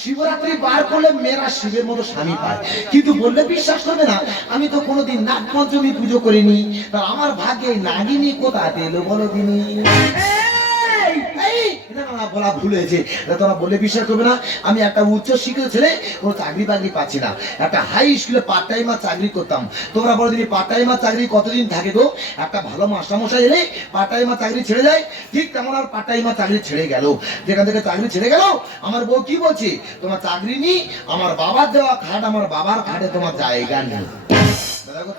শিবরাত্রি বার করলে মেয়েরা শিবের মতো স্বামী পায়, কিন্তু বললে বিশ্বাস করবে না, আমি তো কোনোদিন নাগ পঞ্চমী পুজো করিনি। তা আমার ভাগ্যে নাগিনী কোথা পেলো বলো দিনি? বলা ভুল হয়েছে, তোমরা বললে বিশ্বাস করবে না, আমি একটা উচ্চ শিক্ষিত ছেলে, কোনো চাকরি বাকরি পাচ্ছি না, একটা হাই স্কুলে পার্ট টাইমার চাকরি করতাম। তোমরা বলো দিনি পার্ট টাইমার চাকরি কতদিন থাকে গো? একটা ভালো মাস্টারমশাই এলে পার্ট টাইমার চাকরি ছেড়ে যায়, ঠিক তেমন আর পার্ট টাইমার চাকরি ছেড়ে গেল। যেখান থেকে চাকরি ছেড়ে গেল, আমার বউ কি বলছে, তোমার চাকরি নি, আমার বাবার দেওয়া খাট, আমার বাবার খাটে তোমার জায়গা নেই।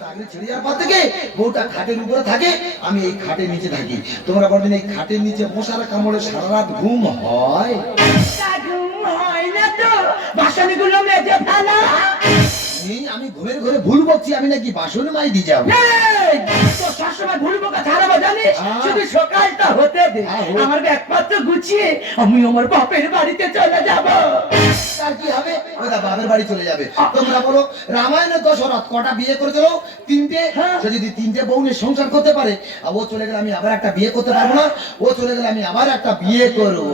চাকরি ছেড়ে যাওয়ার পর থেকে বউটা খাটের উপরে থাকে, আমি এই খাটের নিচে থাকি। তোমরা বলবেন এই খাটের নিচে মশার কামড়ে সারা রাত ঘুম হয়? আমি ঘুমের ঘরে ভুল বকছি, আমি নাকি বাসন মাই দিয়ে যাবো? সবসময় ভুল বকা ছাড়াবো জানিস, শুধু সকালটা হতে দে, আমার ব্যাগপত্র গুছিয়ে আমি আমার বাপের বাড়িতে চলে যাব। তার কি হবে? ওটা বাপের বাড়ি চলে যাবে। তোমরা বলো রামায়ণের দশরথ কটা বিয়ে করেছিল? তিনটে। সে যদি তিনটে বউ নিয়ে সংসার করতে পারে, আর ও চলে গেলে আমি আবার একটা বিয়ে করতে পারবো না? ও চলে গেলে আমি আবার একটা বিয়ে করবো।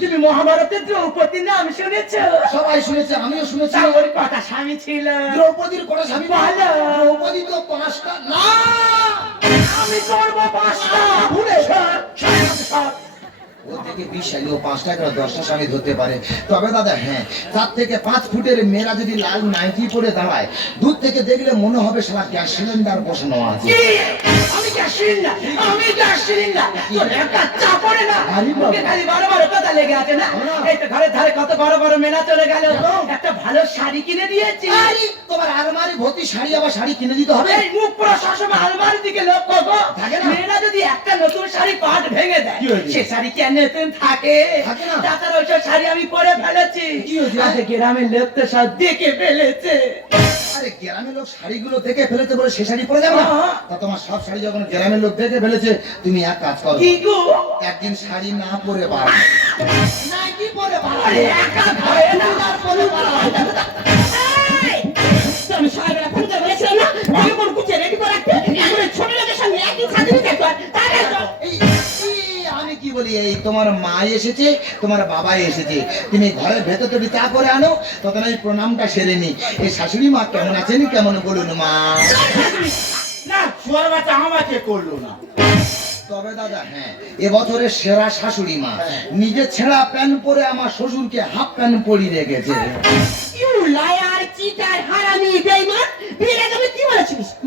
তুমি মহাভারতের দ্রৌপদীর নাম শুনেছো? সবাই শুনেছে, আমিও শুনেছি। ওর কটা স্বামী ছিল? দ্রৌপদীর কটা স্বামী? ভালো। দ্রৌপদী তো 5টা। না, আমি করবো 5টা। ভুলে ও থেকে 20 সালে ও 5টা করে 10টা স্বামী ধরতে পারে। তবে দাদা হ্যাঁ, 4 থেকে 5 ফুটের মেয়েরা যদি লাল নাইটি পরে দাঁড়ায়, দূর থেকে দেখলে মনে হবে সারা গ্যাস সিলিন্ডার বসানো আছে। আমি গ্যাস সিলিন্ডার, আমি গ্যাস সিলিন্ডার, তোর একা চা পড়ে না? মুখে খালি বড় বড় কথা লেগে আছে না? এই তো ঘরে ধারে কত বড় বড় মেলা চলে গেল, একটা ভালো শাড়ি কিনে দিয়েছি। তোমার আলমারি ভর্তি শাড়ি, আবার শাড়ি কিনে দিতে হবে? এই মুখ পুরো সবসময় আলমারির দিকে লক্ষ্য গো। মেয়েরা যদি একটা নতুন শাড়ি পাট ভেঙে দেয়, সে শাড়ি কেন নতুন থাকে? তাছাড়া ওইসব শাড়ি আমি পরে ফেলেছি। গ্রামের লোক তো সব দেখে ফেলেছে। আরে গ্রামের লোক শাড়িগুলো দেখে ফেলেছে বলে সে শাড়ি পরে যাবে না? তা তোমার সব শাড়ি যখন গ্রামের লোক দেখে ফেলেছে, তুমি এক কাজ করো, একদিন শাড়ি না পরে বার, না কি পরে বার, একা ঘরে না পরে বার। আমি সাহেবের ফোন করে বলেছিলাম না, জীবন কুচিয়ে রেডি করে রাখতে, এখন ছোট লোকের সঙ্গে একদিন সাথে নিতে পার। আমি কি বলি, এই তোমার মা এসেছে, তোমার বাবা এসেছে, তুমি ঘরের ভেতর থেকে চা করে আনো, তখন আমি প্রণামটা সেরে নি। এই শাশুড়ি মা কেমন আছেন কেমন বলুন মা? না ছোয়ার বাচ্চা আমাকে করলো না। তবে দাদা হ্যাঁ, এবছরের সেরা শাশুড়ি মা, নিজে ছেঁড়া প্যান্ট পরে আমার শ্বশুরকে হাফ প্যান্ট পরিয়ে রেখেছে।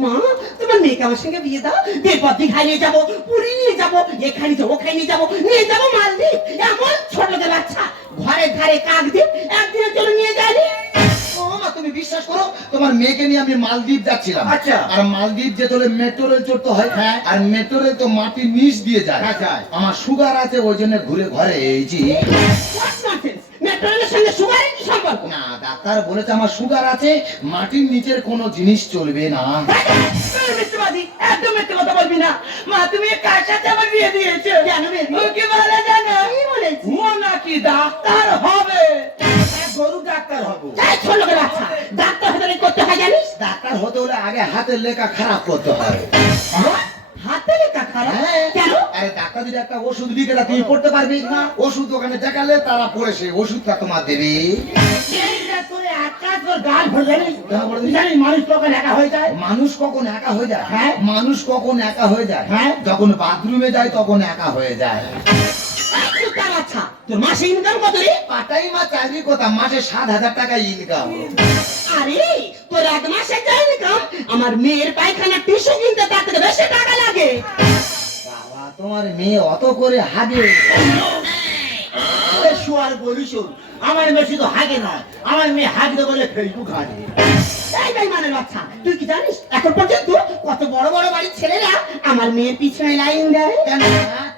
মা তোমার মেয়েকে আমার সঙ্গে বিয়ে দাও, এরপর দীঘায় নিয়ে যাবো, পুরী নিয়ে যাবো, এখানে যাবো, ওখানে নিয়ে যাবো, নিয়ে যাবো মালদ্বীপ। এমন ছোট লোকের বাচ্চা ঘরে ঘরে কাক দ্বীপ একদিনের জন্য নিয়ে যায়নি। তুমি বিশ্বাস করো, তোমার মেয়েকে নিয়ে আমি মালদ্বীপ যাচ্ছিলাম। আচ্ছা। আর মালদ্বীপ যেতে হলে মেট্রো রেল চড়তে হয়, আর মেট্রো রেল তো মাটির নিচ দিয়ে যায়। আমার সুগার আছে, ওই জন্য ঘুরে ঘরে এইছি। না, ডাক্তার বলেছে আমার সুগার আছে, মাটির নিচের কোনো জিনিস চলবে না। একদম মিথ্যে কথা বলবি না। মা তুমি কার সাথে আমার বিয়ে দিয়েছো? ওকে বলে জানো ও নাকি ডাক্তার হবে। গরু ডাক্তার হবো? ডাক্তার হতে করতে হয় জানিস? ডাক্তার হতে হলে আগে হাতের লেখা খারাপ করতে হয়। হাতে লেখা খারাপ কেন? আরে ডাক্তার যদি একটা ওষুধ লিখে দেয়, তুমি পড়তে পারবি না? ওষুধ ওখানে দেখালে তারা পড়ে সেই ওষুধটা তোমার দেবে। মানুষ কখন একা হয়ে যায়? মানুষ কখন একা হয়ে যায়? হ্যাঁ, মানুষ কখন একা হয়ে যায়? হ্যাঁ, যখন বাথরুমে যায় তখন একা হয়ে যায়। তোর মাসে ইনকাম কত রে? পাটাই মা চাকরি করতাম, মাসে 7,000 টাকা ইনকাম। আরে তোর 1 মাসে যা ইনকাম, আমার মেয়ের পায়খানা টিস্যু কিনতে তার থেকে বেশি টাকা লাগে। বাবা তোমার মেয়ে অত করে হাগে? শুয়ার বলি শোন, আমার মেয়ে শুধু হাগে নয়, আমার মেয়ে হাগতে বলে ফেসবুক হাগে। এই বেঈমানের বাচ্চা, তুই কি জানিস এখন পর্যন্ত কত বড় বড় বাড়ির ছেলেরা আমার মেয়ের পিছনে লাইন দেয়? কেন?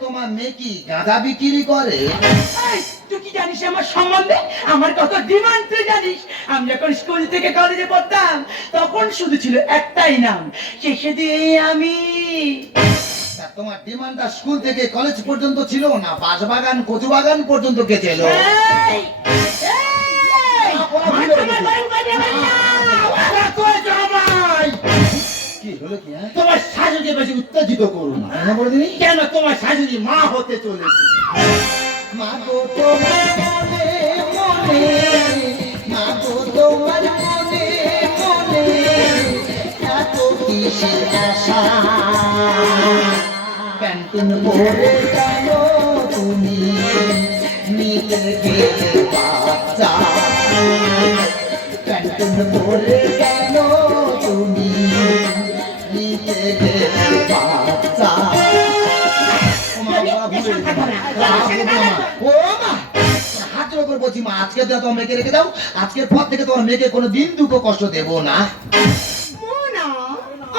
তোমার মেয়ে কি গাঁজা বিক্রি করে? তুই কি জানিস আমার সম্বন্ধে? আমার কত ডিমান্ড তুই জানিস? আমি যখন স্কুল থেকে কলেজে পড়তাম, তখন শুধু ছিল একটাই নাম, শেষে দিয়ে আমি। তোমার ডিমান্ডটা স্কুল থেকে কলেজ পর্যন্ত ছিল না, বাঁশবাগান কচু বাগান পর্যন্ত গেছিল? হলো কি হ্যাঁ? তোমার শাশুড়িকে বেশি উত্তেজিত করো না। কেন বলে দিনি? কেন তোমার শাশুড়ি মা হতে চলেছে। মা গো তোমার মনে মনে, মা গো তোমার মনে মনে, এত কিসের আশা? প্যান্টুন পরে কেন তুমি নিতে গেলে বাচ্চা? প্যান্টুন পরে কেন তুমি নিতে গেলে বাচ্চা? ও মা, হাত জোড় করে বলছি মা, আজকে তো তোমার মেয়েকে রেখে দাও। আজকের পর থেকে তোমার মেয়েকে কোনো দিন দুঃখ কষ্ট দেবো না। মোনা,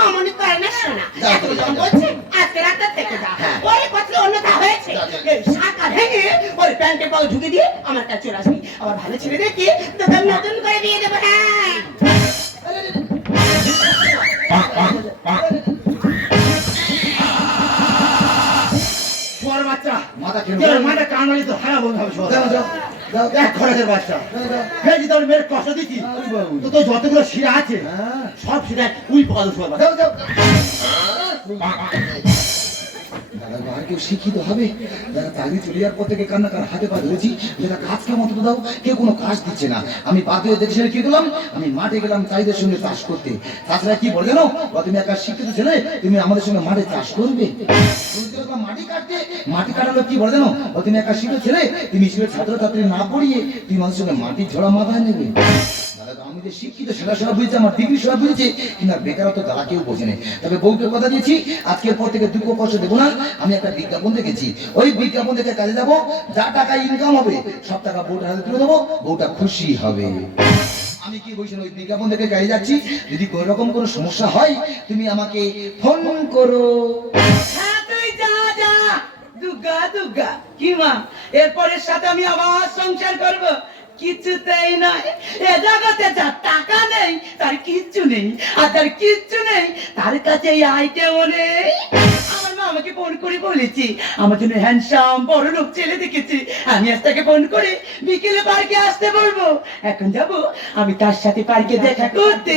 অমনি করে না শোনা। যাও, এখন যাও, যখন যাও। বলছি, আজকে রাতটা থেকে যা। হ্যাঁ। ওরে কথা অন্যথা হয়েছে। যাও, যাও। এই শাখা ভেঙে ওর প্যান্টে পাও ঢুকে দিয়ে আমার কাছে চলে আসবি। আবার ভালো ছেলে দেখি তোকে আমি নতুন করে বিয়ে দেবো। হ্যাঁ। শোয়ার বাচ্চা মাথা খেলো। তোর মাথা কামড়ালি তো হারা বন্ধ হবে। শোয়ার যাও, যাও, যাও, এক খরচের বাচ্চা যাও, যাও। ফেলছি তোর মেয়ের কষ্ট দিচ্ছি। আরে বাবু। তো তোর যতগুলো শিরা আছে হ্যাঁ। সব শিরা উই পাল শোয়ার বাচ্চা। যাও, যাও। দাদা গো, আর কেউ শিক্ষিত হবে? দাদা চাকরি চলে যাওয়ার পর থেকে কান্না কার হাতে পা ধরেছি, দাদা কাজ কেমন তো দাও, কেউ কোনো কাজ দিচ্ছে না। আমি বাধ্য হয়ে দেখে কি করলাম, আমি মাঠে গেলাম চাইদের সঙ্গে চাষ করতে। তাছাড়া কি বলে জানো, তুমি একটা শিক্ষিত ছেলে, তুমি আমাদের সঙ্গে মাঠে চাষ করবে। তুমি তো দেখলাম মাটি কাটতে, মাটি কাটালো কি বলে জানো, তুমি একটা শিক্ষিত ছেলে, তুমি স্কুলের ছাত্রছাত্রী না পড়িয়ে তুমি আমাদের সঙ্গে মাটির ঝোড়া মাথায় নেবে। দাদা গো, আমি যে শিক্ষিত সেটা সেটা বুঝেছি, আমার ডিগ্রি সেটা বুঝেছি, কিন্তু বেকারত্ব তারা কেউ বোঝেনি। তবে বউকে কথা দিয়েছি, আজকের পর থেকে দুঃখ কষ্ট দেবো না। আমি একটা বিজ্ঞাপন দেখেছি, ওই বিজ্ঞাপন দেখে কাজে যাবো, যা টাকা ইনকাম হবে সব টাকা বউটার হাতে তুলে দেবো, বউটা খুশি হবে। আমি কি বলছি, ওই বিজ্ঞাপন দেখে কাজে যাচ্ছি। যদি কোনো রকম কোনো সমস্যা হয় তুমি আমাকে ফোন করো। হ্যাঁ, তুই যা যা। দুর্গা দুর্গা কি মা, এরপরের সাথে আমি আবার সংসার করব? কিছুতেই নয়। এ জগতে যার টাকা নেই তার কিচ্ছু নেই, আর তার কিচ্ছু নেই তার কাছে এই আইটেমও নেই। আমার মা আমাকে ফোন করে বলেছি আমার জন্য হ্যান্ডসাম বড় লোক ছেলে দেখেছি, আমি আজ তাকে ফোন করে বিকেলে পার্কে আসতে বলবো। এখন যাব আমি তার সাথে পার্কে দেখা করতে।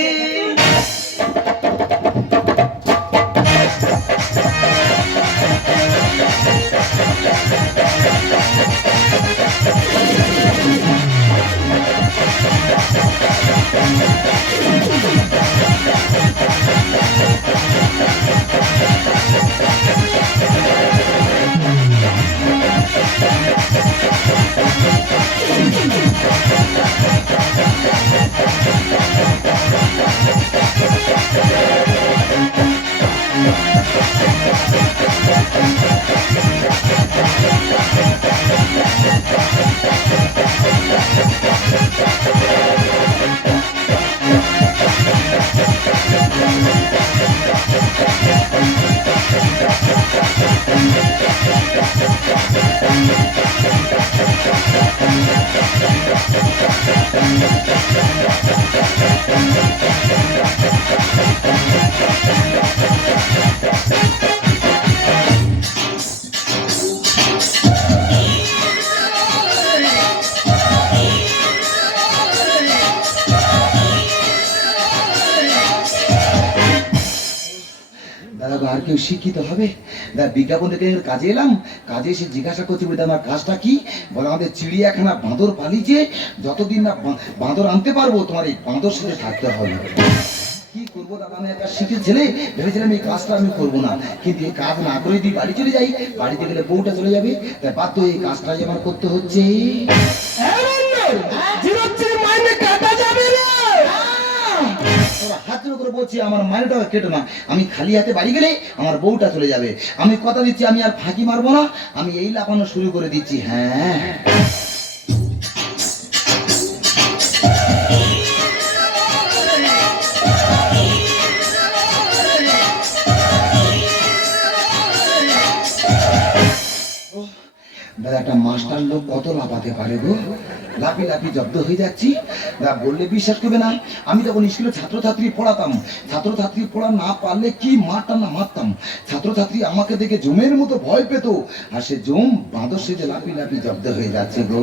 দাদা গো, আর কেউ শিক্ষিত হবে? দাদা বিজ্ঞাপন দেখে কাজে এলাম, কাজে এসে জিজ্ঞাসা করছি বলে আমার কাজটা কি? বলে আমাদের চিড়িয়াখানা বাঁদর পালিয়েছে, যতদিন না বাঁদর আনতে পারবো তোমার এই বাঁদর সাথে থাকতে হবে। কি করবো দাদা, আমি একটা শিক্ষিত ছেলে, ভেবেছিলাম এই কাজটা আমি করবো না, কিন্তু এই কাজ না করে যদি বাড়ি চলে যাই, বাড়িতে গেলে বউটা চলে যাবে, তাই বাধ্য এই কাজটাই আমার করতে হচ্ছে। হাত জোড় করে বলছি আমার মাইনেটা কেটো না, আমি খালি হাতে বাড়ি গেলে আমার বউটা চলে যাবে। আমি কথা দিচ্ছি আমি আর ফাঁকি মারবো না, আমি এই লাফানো শুরু করে দিচ্ছি। হ্যাঁ, দাদা একটা মাস্টার লোক কত লাফাতে পারে গো, লাফি লাফি জব্দ হয়ে যাচ্ছি। দাদা বললে বিশ্বাস করবে না, আমি যখন স্কুলে ছাত্রছাত্রী পড়াতাম, ছাত্রছাত্রী পড়া না পারলে কি মারতাম না মারতাম, ছাত্রছাত্রী আমাকে দেখে জমের মতো ভয় পেত, আর সে জম বাঁদর সেজে লাফি লাফি জব্দ হয়ে যাচ্ছে গো।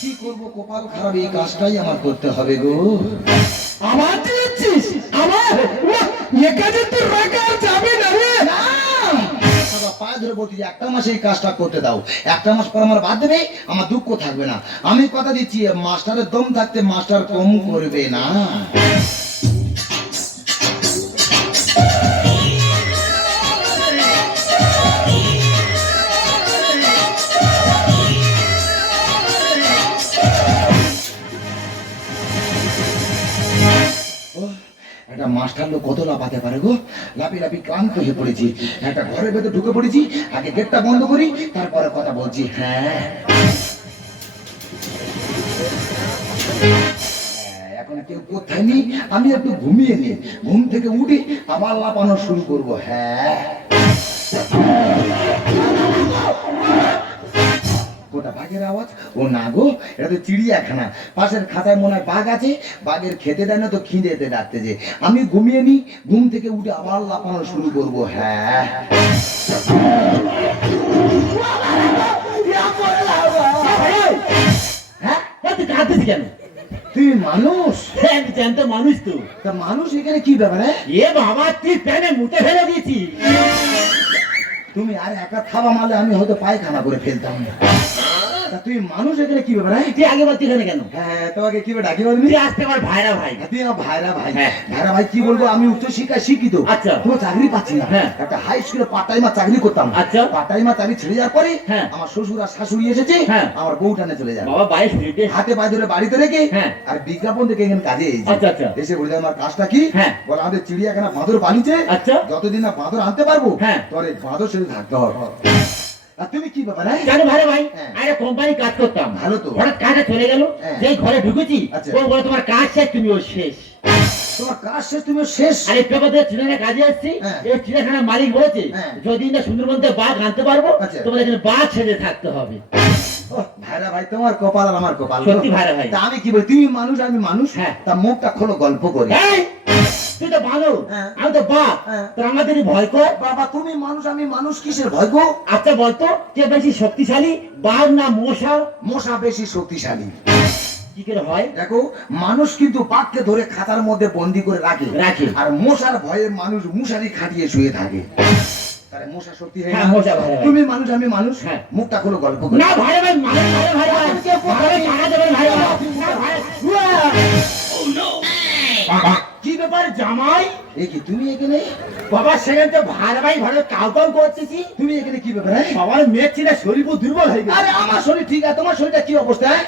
কি করবো, কপাল খারাপ, এই কাজটাই আমার করতে হবে গো। আমার দিচ্ছিস আমার এ কাজে তো রাখা যাবে না রে। না বাবা, পায়ে ধরে বলছি যে একটা মাস এই কাজটা করতে দাও, একটা মাস পর আমার বাদ দেবে, আমার দুঃখ থাকবে না। আমি কথা দিচ্ছি মাস্টারের দম থাকতে মাস্টার কম করবে না। একটা মাস্টার লোক কত লাফাতে পারে গো, লাফি লাফি ক্লান্ত হয়ে পড়েছি। একটা ঘরের ভেতর ঢুকে পড়েছি, আগে গেটটা বন্ধ করি তারপরে কথা বলছি। হ্যাঁ এখন কেউ কোথায় নি, আমি একটু ঘুমিয়ে নি, ঘুম থেকে উঠে আবার লাফানো শুরু করবো। হ্যাঁ ওটা বাঘের আওয়াজ? ও না গো, এটা তো চিড়িয়াখানা। পাশের খাতায় মনে হয় বাঘ আছে, বাঘের খেতে দেয় না তো খিদেতে ডাকতে যে। আমি ঘুমিয়ে নি, ঘুম থেকে উঠে আবার লাফানো শুরু করবো। হ্যাঁ হ্যাঁ তুই কাঁদতেছি কেন? তুই মানুষ? হ্যাঁ আমি জ্যান্ত মানুষ তো। তা মানুষ এখানে কি ব্যাপার? এ বাবা তুই প্যানে মুটে ফেলে দিয়েছি। তুমি আর একা থাবা মারলে আমি হয়তো পায়খানা করে ফেলতাম। তা তুই মানুষ এখানে কি ব্যাপার? তুই আগে বলতি এখানে কেন? হ্যাঁ তোমাকে কি ডাকি বলবি? তুই আসতে আমার ভাইরা ভাই। তুই আমার ভাইরা ভাই। হ্যাঁ। ভাইরা ভাই কি বলবো, আমি উচ্চ শিক্ষায় শিক্ষিত। আচ্ছা। কোনো চাকরি পাচ্ছি না। হ্যাঁ। একটা হাই স্কুলে পার্ট টাইমার চাকরি করতাম। আচ্ছা। পার্ট টাইমার চাকরি ছেড়ে যাওয়ার পরে হ্যাঁ। আমার শ্বশুর আর শাশুড়ি এসেছে, হ্যাঁ। আমার বউটানে চলে যাবে। বাবা 22 মিনিটে। হাতে পায়ে ধরে বাড়িতে রেখে হ্যাঁ। আর বিজ্ঞাপন দেখে এখানে কাজে এসেছি। আচ্ছা, আচ্ছা। এসে বলে আমার কাজটা কি? হ্যাঁ। বলে আমাদের চিড়িয়াখানা বাঁদর বানিয়েছে, আচ্ছা। যতদিন না বাঁদর আনতে পারবো হ্যাঁ। তোর এই বাঁদর সাথে থাকতে হবে। আর তুমি কি ব্যাপার? হ্যাঁ? জানো ভাইরা ভাই, হ্যাঁ। আরে কোম্পানি কাজ করতাম। ভালো তো। হঠাৎ কাজে চলে গেল, হ্যাঁ। যেই ঘরে ঢুকেছি আচ্ছা। ও বলে তোমার কাজ শেষ, তুমি ওর শেষ। তোমার কাজ শেষ, তুমি শেষ। আরে পেপার দিয়ে চিড়িয়াখানা কাজে আসছি, হ্যাঁ। এই চিড়িয়াখানার মালিক বলেছে হ্যাঁ। যদি না সুন্দরবন থেকে বাঘ আনতে পারবো আচ্ছা। তোমাদের এখানে বাঘ সেজে থাকতে হবে। ওহ, ভাইরা ভাই তোমার কপাল আর আমার কপাল। সত্যি ভাইরা ভাই। তা আমি কি বলি, তুমি মানুষ আমি মানুষ। হ্যাঁ। তা মুখটা খোলো, গল্প করি। এই, তুই তো ভালো, হ্যাঁ। আমি তো বাঘ, হ্যাঁ। তোর আমাদেরই ভয় কর। বাবা তুমি মানুষ আমি মানুষ, কিসের ভয় গো? আচ্ছা বলতো কে বেশি শক্তিশালী, বাঘ না মশা? মশা বেশি শক্তিশালী। কি করে হয়? দেখো মানুষ কিন্তু বাঘকে ধরে খাতার মধ্যে বন্দি করে রাখে রাখে। আর মশার ভয়ে মানুষ মশারি খাটিয়ে শুয়ে থাকে। তাহলে মশা শক্তি হয় না? হ্যাঁ, মশা ভাই, ভাই। তুমি মানুষ আমি মানুষ। হ্যাঁ। মুখটা খোলো, গল্প করি। না ভাই ভাই, মানে ভাই ভাই ভাই, ভাই টাকা দেবেন ভাই ভাই। না ভাই, উয়া! কি ব্যাপার জামাই? এ কি তুমি এখানে? বাবা সেখানে তো ভাই ভাই ঘরে কাউ কাউ করতেছি। তুমি এখানে কি ব্যাপার? হ্যাঁ? বাবার মেয়ে ছিল শরীর পুরো দুর্বল হয়ে গেছে। আরে আমার শরীর ঠিক আছে, তোমার শরীরটা কি অবস্থা? হ্যাঁ?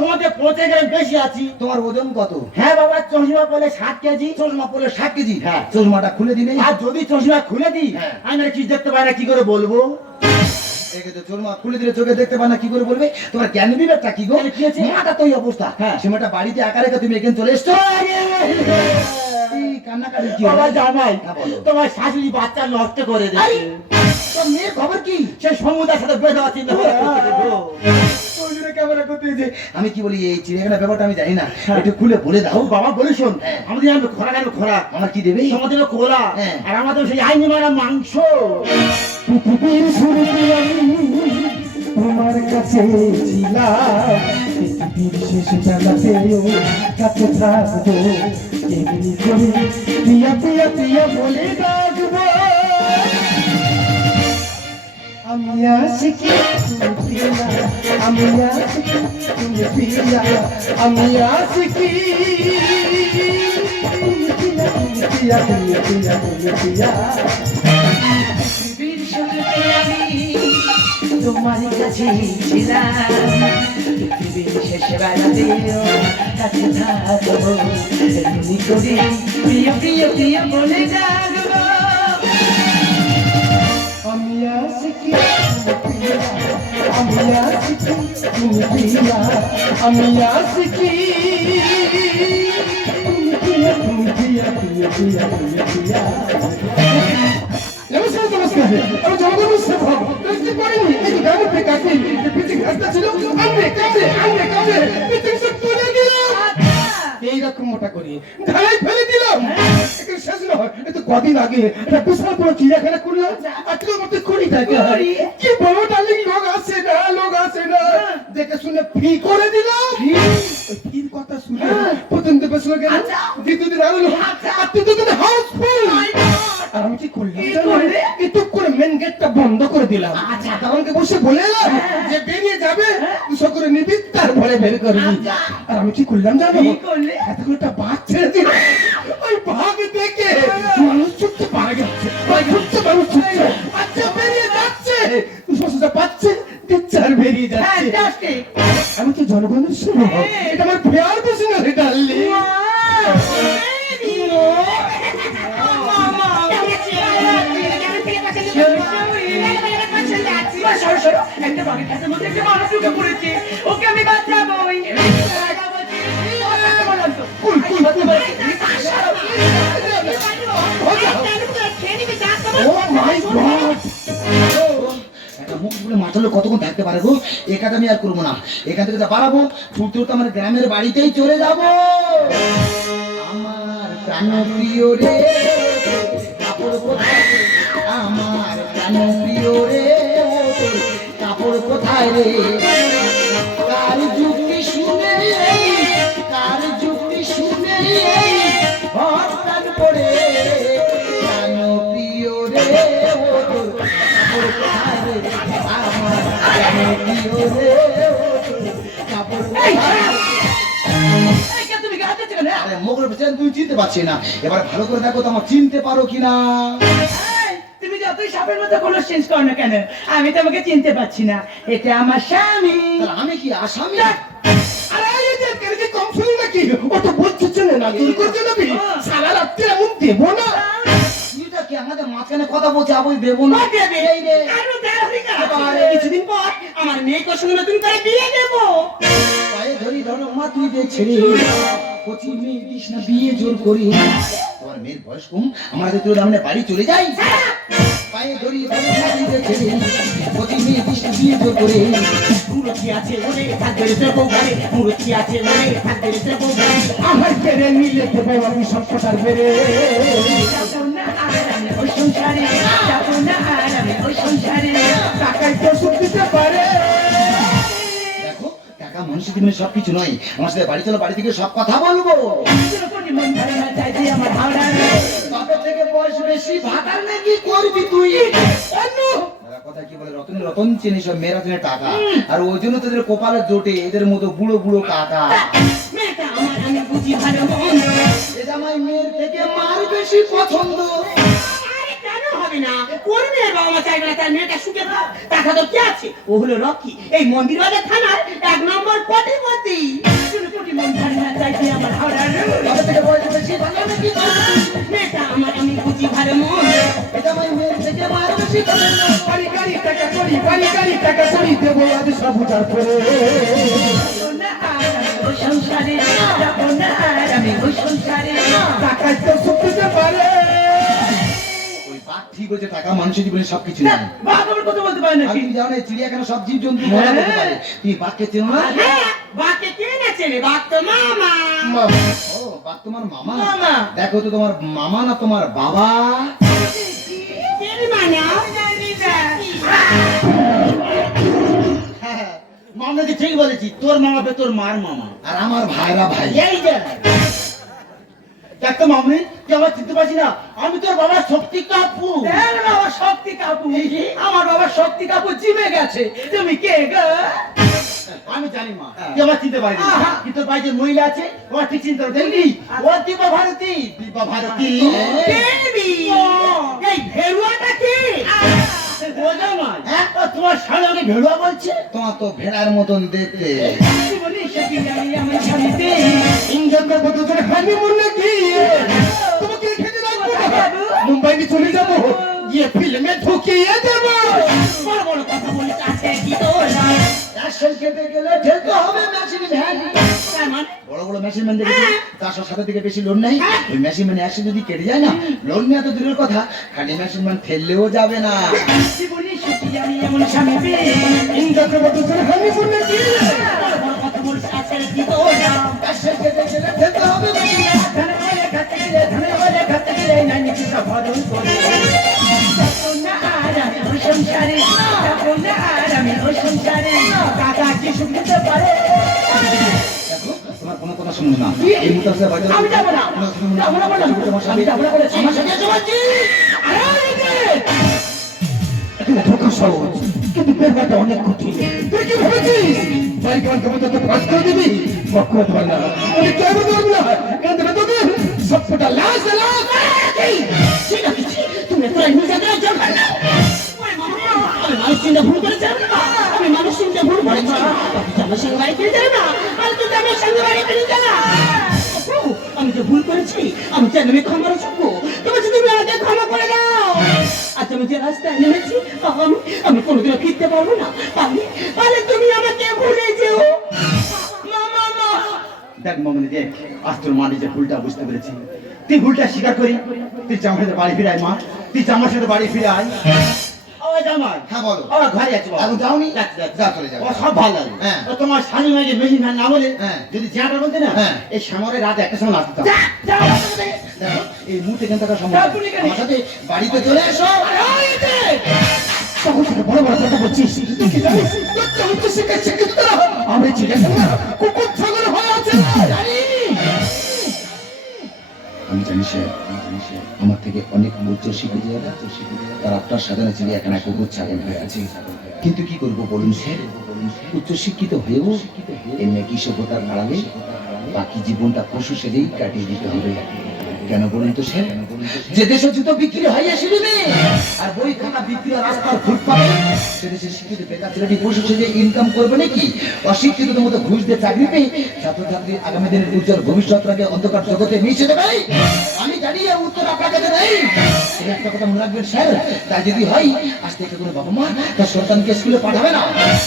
তোমাদের পৌঁছে গেলে বেশি আছি। তোমার ওজন কত? হ্যাঁ বাবা, চশমা পড়লে 60 কেজি। চশমা পড়লে 60 কেজি। হ্যাঁ। চশমাটা খুলে দিলে আর যদি চশমা খুলে দিই হ্যাঁ। আমি আর কিছু দেখতে পাই না, কি করে বলবো? একে তো চশমা খুলে দিলে চোখে দেখতে পায় না, কি করে বলবে? তোমার জ্ঞান বিবেকটা কি গো? তাহলে কি আছে? মাটা তো এই অবস্থা। হ্যাঁ। সে মাটা বাড়িতে একা রেখে তুমি এখানে চলে এসছো। এই কান্নাকাটি কি বাবা হলো? জামাই, হ্যাঁ, বলো। তোমার শাশুড়ি বাচ্চা নষ্ট করে আরে, দিয়েছে। তোর মেয়ের খবর কি? সে সমুদ্রের সাথে বেঁধে চিন্তা করে ওই জন্য ক্যামেরা করতে হয়েছে। আমি কি বলি, এই চিড়িয়াখানা ব্যাপারটা আমি জানি না, একটু খুলে বলে দাও। বাবা বলে শোন, হ্যাঁ। আমাদের আমি খরা কেন খরা, আমার কি দেবে? আমাদের কোলা হ্যাঁ। আর আমাদের সেই আইনি মারা মাংস। পৃথিবীর শুরুতে আমি তোমার কাছে ছিলাম, পৃথিবীর শেষ বেলাতেও কাছে থাকবো, এমনি করে পিয়া পিয়া পিয়া বলে ডাকবো। আমি আশিকি তুমি প্রিয়া, আমি আশিকি তুমি প্রিয়া, আমি আশিকি তুমি প্রিয়া, তুমি প্রিয়া, তুমি প্রিয়া, তুমি প্রিয়া। পৃথিবীর শুরুতে আমি তোমার কাছে ছিলাম, পৃথিবীর শেষ বেলাতেও কাছে থাকবো, এমনি করে প্রিয় প্রিয় প্রিয় বলে ডাকবো। আমি আশিকি তুমি প্রিয়া, আমি আশিকি তুমি প্রিয়া, আমি আশিকি তুমি প্রিয়া, তুমি প্রিয়া, তুমি প্রিয়া, তুমি প্রিয়া। নমস্কার নমস্কার, আমি জগদীশ সেবক দৃষ্টি করিনি এই গ্রামের থেকে কাকি পিচিং রাস্তা ছিল, আমরে কামরে আমরে কামরে পিচিং সব তুলে দিলাম, এইরকম মোটা করি ঢালাই ফেলে দিলাম। এখানে শেষ নয়, এতো কদিন আগে একটা বিশাল বড় চিড়িয়াখানা করলাম, আজকের মধ্যে 20 টাকা। কি বড় ডার্লিং, লোক আসে না, লোক আসে না, দেখে শুনে ফ্রি করে দিলাম। ওই ফ্রির কথা শুনে প্রথম দিন বেশ লোক গেল, দ্বিতীয় দিন আরো লোক, আর তৃতীয় দিন হাউসফুল। আচ্ছা। আমাকে বসে বলে এলাম যে বেরিয়ে যাবে দুশো করে নিবি তারপরে বের করবি। আচ্ছা। আর আমি কি করলাম জানো? কি করলে? এতগুলোটা বাঘ ছেড়ে দিল। ওই বাঘ দেখে মানুষ ছুটতে পারা গেছে, ছুটছে মানুষ ছুটছে, আচ্ছা বেরিয়ে যাচ্ছে, দুশো সোজা পাচ্ছে, দিচ্ছে আর বেরিয়ে যাচ্ছে। Fantastic! আমি তো জনগণের সেবক, এটা আমার ফেয়ার বেশি না রে ডার্লিং। সরো, সরো, একটা বাঘের খাঁচার মধ্যে একটা মানুষ ঢুকে পড়েছে। ওকে আমি বাঁচাবোই। বললাম তো। Oh my God! একটা মুখ বলে মাথালো কতক্ষণ থাকতে পারে গো? এ কাজ আমি আর করবো না। এখান থেকে যা পারাবো ছুটতে ছুটতে আমার গ্রামের বাড়িতেই চলে যাব। আমার প্রাণপ্রিয় রে কাপড় কোথায় রে? আমার প্রাণপ্রিয় রে কাপড় কোথায় রে? কার যুক্তি শুনে, কার যুক্তি শুনে ভর প্রাণ পড়ে প্রাণপ্রিয় রে কাপড় কোথায় রে? আমার প্রাণপ্রিয় রে কাপড় কোথায় রে? এই কে তুমি গাছে ছিল না? আরে মোগলের পেছনে তুমি চিনতে পারছি না। এবার ভালো করে দেখো তো আমার চিনতে পারো কিনা। এই, তুমি যতই সাপের মতো কোনো চেঞ্জ করো না কেন, আমি তোমাকে চিনতে পারছি না। এটা আমার স্বামী। তাহলে আমি কি আসামি? আরে এদের কেন কি কম শুনি নাকি? ও তো বলছে চেনে না, দূর করছে নাকি? সারা রাত্রি এমন দেবো না। এটা কি আমাদের মাঝখানে কথা বলছে আবই দেবো না? দেবে। এই রে। আরো দেরি আছে। কিছুদিন পর আমার মেয়েকে সঙ্গে নতুন করে বিয়ে দেবো। পায়ে ধরি ধরো মা তুই দে ছেড়ে কচি মেয়ে দিস না বিয়ে জোর করি। তোমার মেয়ের বয়স কম, আমরা যদি তোর আমরা বাড়ি চলে যাই। পায়ে ধরি ধরো মা তুই দে ছেড়ে কচি মেয়ে দিস না বিয়ে জোর করে। মুরতি আছে ওরে থাকবে রে তোর বউ ঘরে। মুরতি আছে ওরে থাকবে রে তোর বউ ঘরে। আমার কেড়ে নিলে দেবো আমি সব কথার বেড়ে। যাবো না আর আমি ওই সংসারে, যাবো না আর আমি ওই সংসারে। টাকাই তো সুখ দিতে পারে। দেখো টাকা মানুষের জীবনে সবকিছু নয়। আমার সাথে বাড়ি চলো, বাড়ি থেকে সব কথা বলবো। চিরকুটি মন ধরে না চাইছে আমার হাওড়ার। তবে থেকে বয়স বেশি ভাতার নাকি করবি তুই? এরা কথা কি বলে, রতন রতন চেনে সব মেয়েরা চেনে টাকা, আর ওই জন্য তোদের কপালে জোটে এদের মতো বুড়ো বুড়ো কাকা। মেয়েটা আমার আমি বুঝি ভালো মন্দ। এটা আমার মেয়ের থেকে মার বেশি পছন্দ। আরে কেন হবে না? কোন মেয়ের বাবা মা চাইবে না তার মেয়েটা সুখে থাক? টাকা তো কি আছে? ও হলো রকি, এই মন্দির বাজার থানার 1 নম্বর কোটিপতি। চিরকুটি মন ধরে না চাইছে আমার হাওড়ার। তবে থেকে বয়স বেশি ভাতার নাকি করবি? মেয়েটা আমার আমি বুঝি ভালো মন্দ। এটা আমার মেয়ের থেকে মার বেশি পছন্দ। বাড়ি গাড়ি টাকা করি, বাড়ি গাড়ি টাকা করি, দেবো আজ সব উজাড় করে। যাবো না আর আমি ওই সংসারে, যাবো না আর আমি ওই সংসারে। টাকাই তো সুখ দিতে পারে। ওই বাঘ ঠিক হচ্ছে, টাকা মানুষের জীবনে সবকিছু না, নয়। বাঘ আবার কথা বলতে পারে আর নাকি? তুমি জানো না, এই চিড়িয়াখানা সব জীব জন্তু কথা বলতে পারে। তুমি বাঘকে চেনো না? হ্যাঁ, বাকে কে না চেনে? বাক তো মামা। ও বাঘ তোমার মামা? মামা। দেখো তো তোমার মামা না তোমার বাবা? কে মানা? মামা কি ঠিক বলেছি, তোর মামা পে তোর মার মামা। আর আমার ভাইরা ভাই। এই যে দেখতো মামনি, তুই আমার চিনতে পারছি না, আমি তোর বাবার শক্তি কাপু। এর বাবা শক্তি কাপু। আমার বাবা শক্তি কাপু জিমে গেছে। তুমি কে গো? আমি জানি মা, তুই আমার চিনতে পারিনি, আহা। কিন্তু তোর বাড়িতে মহিলা আছে ওরা ঠিক চিনতে পারে। দেখলি ও দীপা ভারতী, দীপা ভারতী। দেবী। এই ভেরুয়াটা কে? বোঝা নয়, ও তোমার সামনে আমাকে ভেড়ুয়া বলছে। তোমার তো ভেড়ার মতন দেখতে। জীবনে সত্যি আমি আমার স্বামীতে। ইন্দ্রকে বদলে হানিমুন নাকি? তোমাকে এখানে রাখবো না। মুম্বাই চলে যাবো, গিয়ে ফিল্মে ঢুকিয়ে দেবো। বড় বড় কথা বলিস আছে কি তোর? অ্যাকশন খেতে গেলে ঠেলতে হবে মেশিন ভ্যান। তার মানে বড় বড় মেশিন ম্যান দেখেছি, তার সাথে থেকে বেশি লোন নেই। ওই মেশিন ম্যান অ্যাকশন যদি কেটে যায় না, লোন নেওয়া তো দূরের কথা, খালি মেশিন ম্যান ফেললেও যাবে না। জীবনে সত্যি আমি এমন স্বামীতে। ইন্দ্রকে বদলে হানিমুন নাকি? বড় বড় কথা বলিস আছে কি তোর? অ্যাকশন খেতে গেলে ঠেলতে হবে মেশিন ভ্যান। ধানে বলে খাতে গেলে, ধানে বলে খাতে গেলে নানি কি সব হরণ করে। যাবো না আর আমি ওই সংসারে, যাবো না আর আমি ওই সংসারে। কাকা কি সুখ দিতে পারে? দেখো, তোমার কোনো কথা শুনবো না। এই মুহূর্তে বাড়িতে আমি যাবো না। কোনো কথা শুনবো না। যাবো না বললাম। তোমার আমি যাবো না বলেছি। আমার সাথে এসে বলছি। এখানে ধোকা সহজ, কিন্তু থাকাটা অনেক কঠিন। তুই কি ভেবেছিস বাইকান কেমন তো ফাঁস করে দিবি? পক্ষ হতে পারে না, আমি কে বলতে পারবো না, কেন দেবে তোদের সবটা লাশ লাশ। তুমি তোরা নিজে করে জল খাই না। আমি মানুষ চিন্তা ভুল করেছি, আমি মানুষ চিন্তা ভুল করেছি। আমার সঙ্গে বাড়ি ফিরে যাবে না, আর তুই আমার সঙ্গে বাড়ি ফিরে যা। আমি যে ভুল করেছি, আমি চাই আমি ক্ষমা চাইবো। তুমি যদি তুমি আমাকে ক্ষমা করে দাও। আজ আমি যে রাস্তায় নেমেছি, আমি কোনোদিনও ফিরতে পারবো না। পারলে তুমি আমাকে ভুলে যেও। দেখ মামনি দেখ, আজ তোর মা নিজে ভুলটা বুঝতে পেরেছি। তুই ভুলটা স্বীকার করি, তুই জামার সাথে বাড়ি ফিরে আয় মা, তুই জামার সাথে বাড়ি ফিরে আয়। ও জামাই, হ্যাঁ বলো। ও ঘরে যাচ্ছি বাবা। এখন যাওনি? যাচ্ছি, যাচ্ছি। যা চলে যাও। ও সব ভালো লাগে। হ্যাঁ। ও তোমার স্বামী মাঝে মেশিন ভ্যান না বলে, হ্যাঁ। যদি জ্যাটা বলতে না, হ্যাঁ। এই শ্যামরে রাত একটা সময় আসতাম। দেখো এই মুহূর্তে এখান থাকা সম্ভব যাও, না। পুলিশ আমার সাথে বাড়িতে চলে এসো। তখন থেকে বড় বড় কথা বলছিস, তুই কি জানিস তোর উচ্চ শিক্ষায় শিক্ষিত না? আমি জিজ্ঞাসা না কুকুর ছাগল হয়ে আছে না, জানি। আমি জানি স্যার, আমার থেকে অনেক উচ্চ শিক্ষিত যারা তার আপনার সাধারণ চিড়িয়াখানা কুকুর ছাগল হয়ে আছে। কিন্তু কি করবো বলুন স্যার, উচ্চ শিক্ষিত হয়েও এই মেকি সভ্যতার আড়ালে বাকি জীবনটা পশু সেজেই কাটিয়ে দিতে হবে। কেন বলুন তো স্যার, যে দেশে জুতো বিক্রি হয় আসলে আর বই খাতা বিক্রি রাস্তার ফুটপাতে, সে দেশে শিক্ষিত বেকার ছেলেটি পশু সেজে ইনকাম করবে নাকি? অশিক্ষিতদের মতো ঘুষ দিয়ে চাকরি পেয়ে ছাত্রছাত্রী আগামী দিনের উজ্জ্বল ভবিষ্যৎটাকে অন্ধকার জগতে মিশে দেবে। আমি জানি এর উত্তর আপনার কাছে নেই। এই একটা কথা মনে রাখবেন স্যার, তাই যদি হয় আজ থেকে কোনো বাবা মা তার সন্তানকে স্কুলে পাঠাবে না।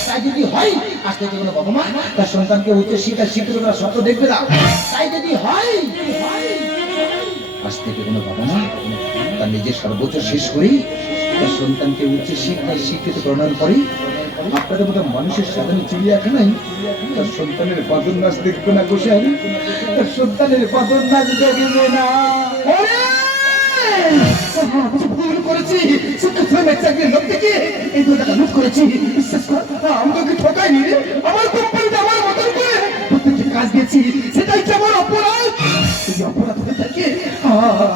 তাই যদি হয় আজ থেকে কোনো বাবা মা তার সন্তানকে উচ্চ শিক্ষায় শিক্ষিত করার স্বপ্ন দেখবে না। তাই যদি হয় আজ থেকে কোনো বাবা মা তার নিজের সর্বোচ্চ শেষ করেই তার সন্তানকে উচ্চ শিক্ষায় শিক্ষিত করানোর পরেই আপনাদের মতো মানুষের সাধারণ চিড়িয়াখানায় তার সন্তানের বাদন নাচ দেখবে না বসে আমি, তার সন্তানের বাদন নাচ দেখবে না। ভুল করেছি, শিক্ষিত হয়ে চাকরির লোক থেকে এই 2 টাকা লুট করেছি। বিশ্বাস কর, আমি তোকে ঠকাইনি রে। আমার কোম্পানিতে আমার মতন করে প্রত্যেকটা কাজ দিয়েছি, সেটাই কি আমার অপরাধ? এই অপরাধ হয়ে থাকে,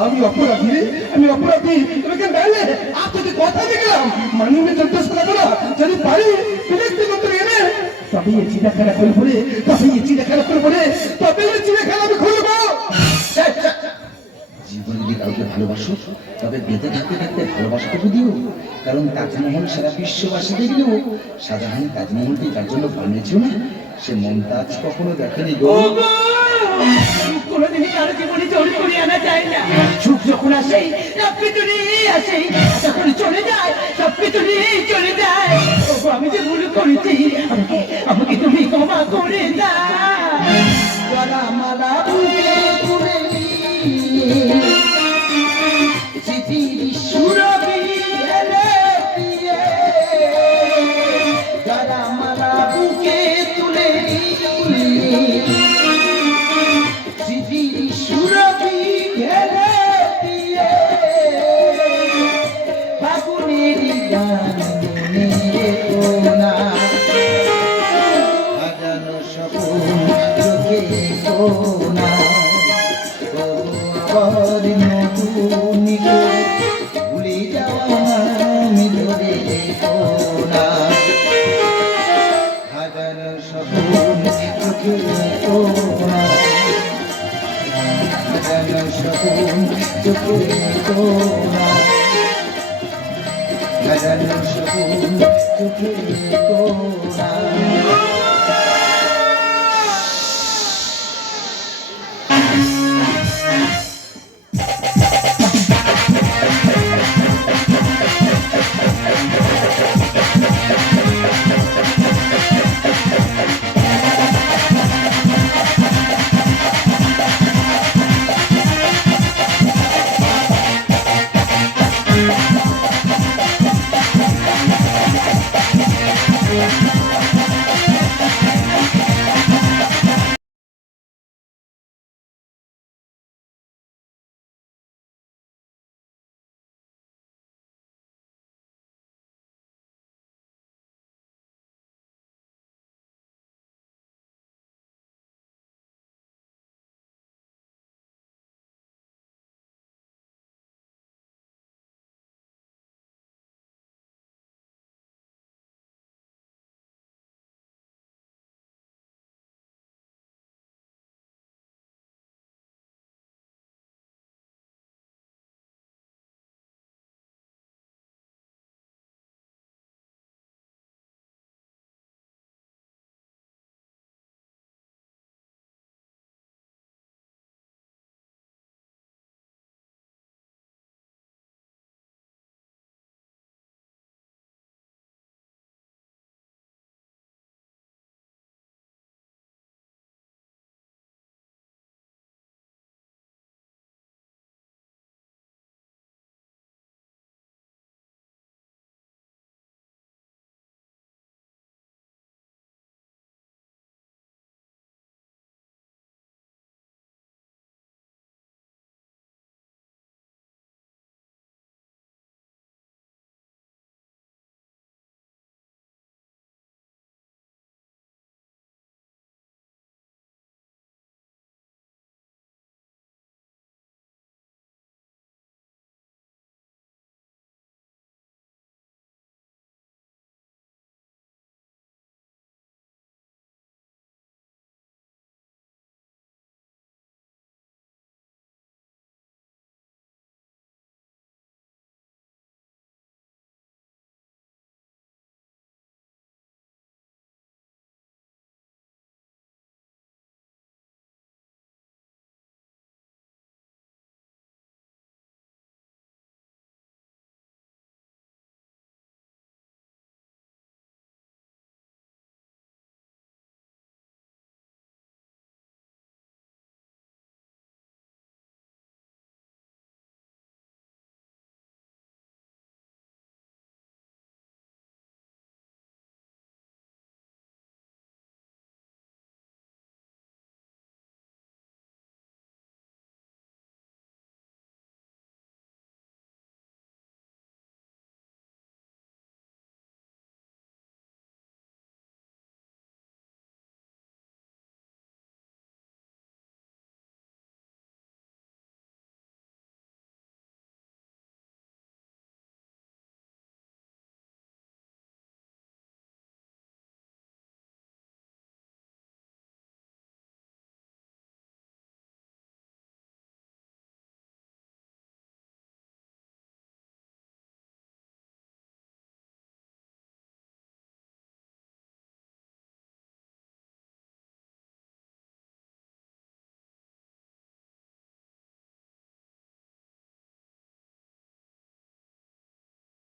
আমি অপরাধী রে, আমি অপরাধী। তোমাকে মেলে আর তোকে কথা দেখলাম মাননীয় চন্দ্র করা যদি পারি ব্যক্তিগত এনে তবে এই চিড়িয়াখানা খুলবো রে, তবে এই চিড়িয়াখানা খুলবো রে, তবে এই চিড়িয়াখানা আমি খুলবো। জীবন যদি কাউকে ভালোবাসো তবে বেঁচে থাকতে থাকতে ভালোবাসাটুকু দিও। কারণ তাজমহল সারা বিশ্ববাসী দেখলেও সাধারণ তাজমহলটি যার জন্য বানিয়েছিল না, সে মমতাজ কখনো দেখেনি গো। কোনোদিনই কারো জীবনে জোর করিয়ে আনা যায় না। সুখ যখন আসে সবকিছু নিয়েই আসে, যখন চলে যায় সবকিছু নিয়েই চলে যায়। ওগো, আমি যে ভুল করেছি, আমাকে তুমি ক্ষমা করে দাও। মালা বুকে পুরে নিয়ে চিঠির সুরভি ঢেলে দিয়ে, যারা মালা বুকে তুলে নিয়ে চিঠির সুরভি ঢেলে দিয়ে, ফাগুনের গান নিয়ে কোনা হাজানো স্বপ্ন চোখে কোনা আবার নতুন ভুলে যাওয়া আমি ধরে কোনা হাজানো স্বপ্ন চোখে কোনা হাজানো স্বপ্ন চোখে কোনা হাজানো স্বপ্ন চোখে কোনা।